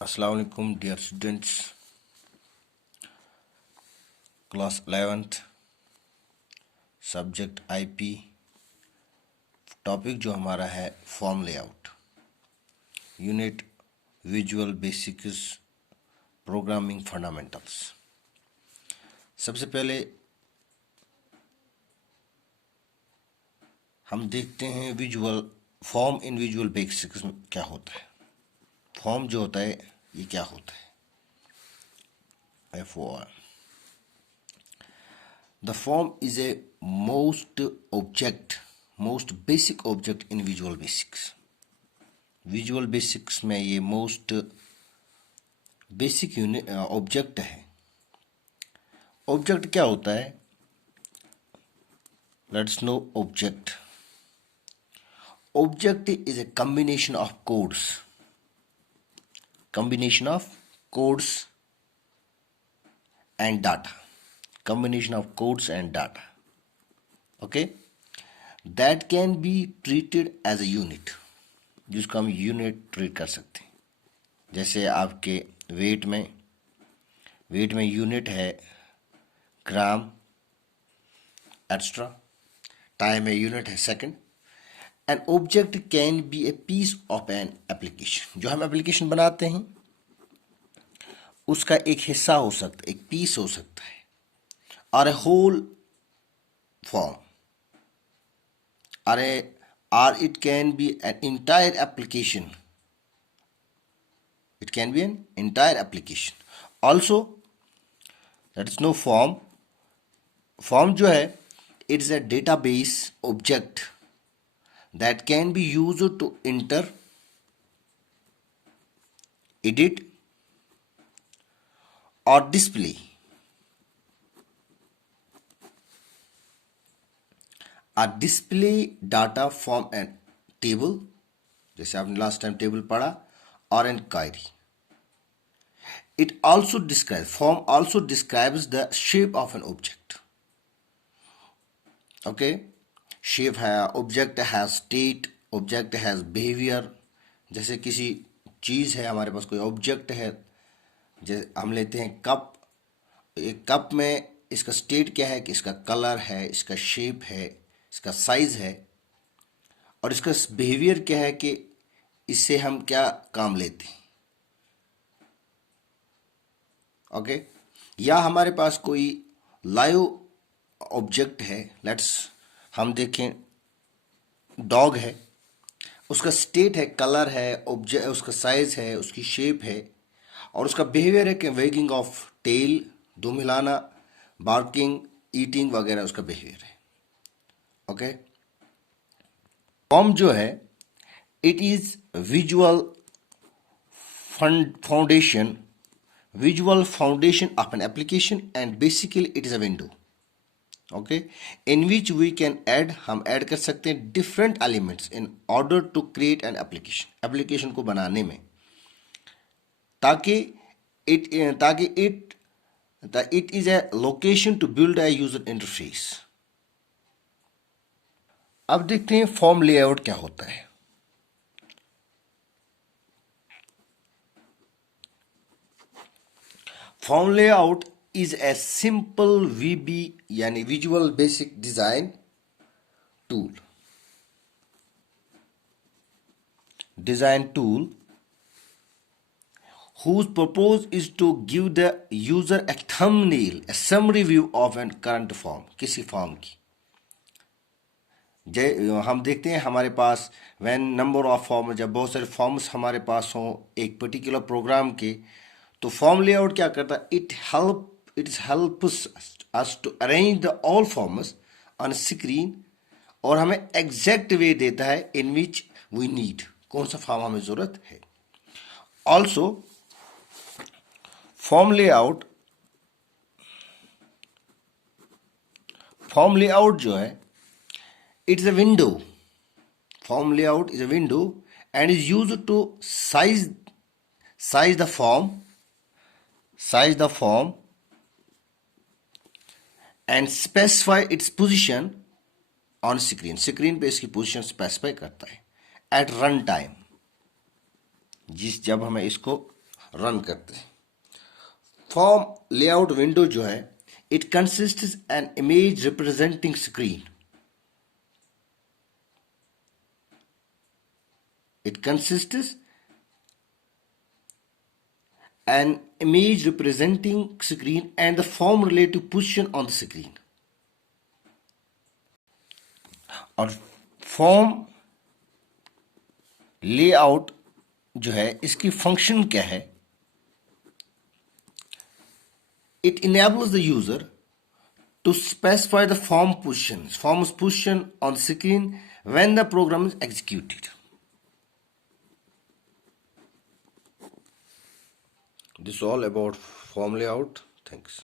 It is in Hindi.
Assalamu alaikum dear students, class 11th, subject IP. Topic जो हमारा है form layout, unit visual basics, programming fundamentals. सबसे पहले हम देखते हैं visual form in visual basics में क्या होता है। फॉर्म जो होता है ये क्या होता है, FOR। The form is a most basic object in Visual Basics. Visual Basics में ये most basic ऑब्जेक्ट है। ऑब्जेक्ट क्या होता है? Let's know object. Object is a combination of codes. Combination of codes and data. Combination of codes and data. Okay? That can be treated as a unit, जिसको हम यूनिट ट्रीट कर सकते हैं। जैसे आपके वेट में यूनिट है ग्राम एक्स्ट्रा, टाइम में यूनिट है second. An object can be a piece of an application. जो हम एप्लीकेशन बनाते हैं उसका एक हिस्सा हो सकता है, एक पीस हो सकता है, और a whole form, or it can be an entire application. It can be an entire application. Also, that is no form. Form जो है, it is a database object that can be used to enter, edit, or display data from a table, जैसे आपने लास्ट टाइम टेबल पढ़ा, or an query. It also describes, form also describes the shape of an object. Okay, shape है, object has state, object has behavior. जैसे किसी चीज़ है, हमारे पास कोई ऑब्जेक्ट है, जैसे हम लेते हैं कप। एक कप में इसका स्टेट क्या है कि इसका कलर है, इसका शेप है, इसका साइज है, और इसका बिहेवियर क्या है कि इससे हम क्या काम लेते हैं। ओके, या हमारे पास कोई लाइव ऑब्जेक्ट है, हम देखें डॉग है, उसका स्टेट है, कलर है, ऑब्जेक्ट, उसका साइज है, उसकी शेप है, और उसका बिहेवियर है कि वेगिंग ऑफ टेल, दुम हिलाना, बार्किंग, ईटिंग वगैरह उसका बिहेवियर है। ओके, फॉर्म जो है it is visual foundation of an application, and basically it is a window, okay, in which we can add, हम ऐड कर सकते हैं different elements in order to create an application को बनाने में, ताकि it is a location to build a user interface. अब देखते हैं फॉर्म लेआउट क्या होता है। Form layout is a simple VB यानी Visual Basic Design tool whose purpose is to give the user a thumbnail, a summary view of a current form, किसी फॉर्म की। हम देखते हैं हमारे पास व्हेन नंबर ऑफ फॉर्म, जब बहुत सारे फॉर्म्स हमारे पास हों एक पर्टिकुलर प्रोग्राम के, तो फॉर्म लेआउट क्या करता है, it helps us to arrange the all forms on screen, और हमें एग्जैक्ट वे देता है इन विच वी नीड, कौन सा फॉर्म हमें जरूरत है। ऑल्सो फॉर्म लेआउट जो है, it's a window. Form layout is a window and is used to size the form and specify its position on screen पे इसकी पोजीशन स्पेसिफाई करता है at run time, जब हमें इसको रन करते हैं। फॉर्म लेआउट विंडो जो है, it consists an image representing screen. It consists an image representing screen and the form relative position on the screen. और फॉर्म लेआउट जो है, इसकी फंक्शन क्या है? It enables the user to specify the form's position on the screen when the program is executed. This is all about form layout. Thanks.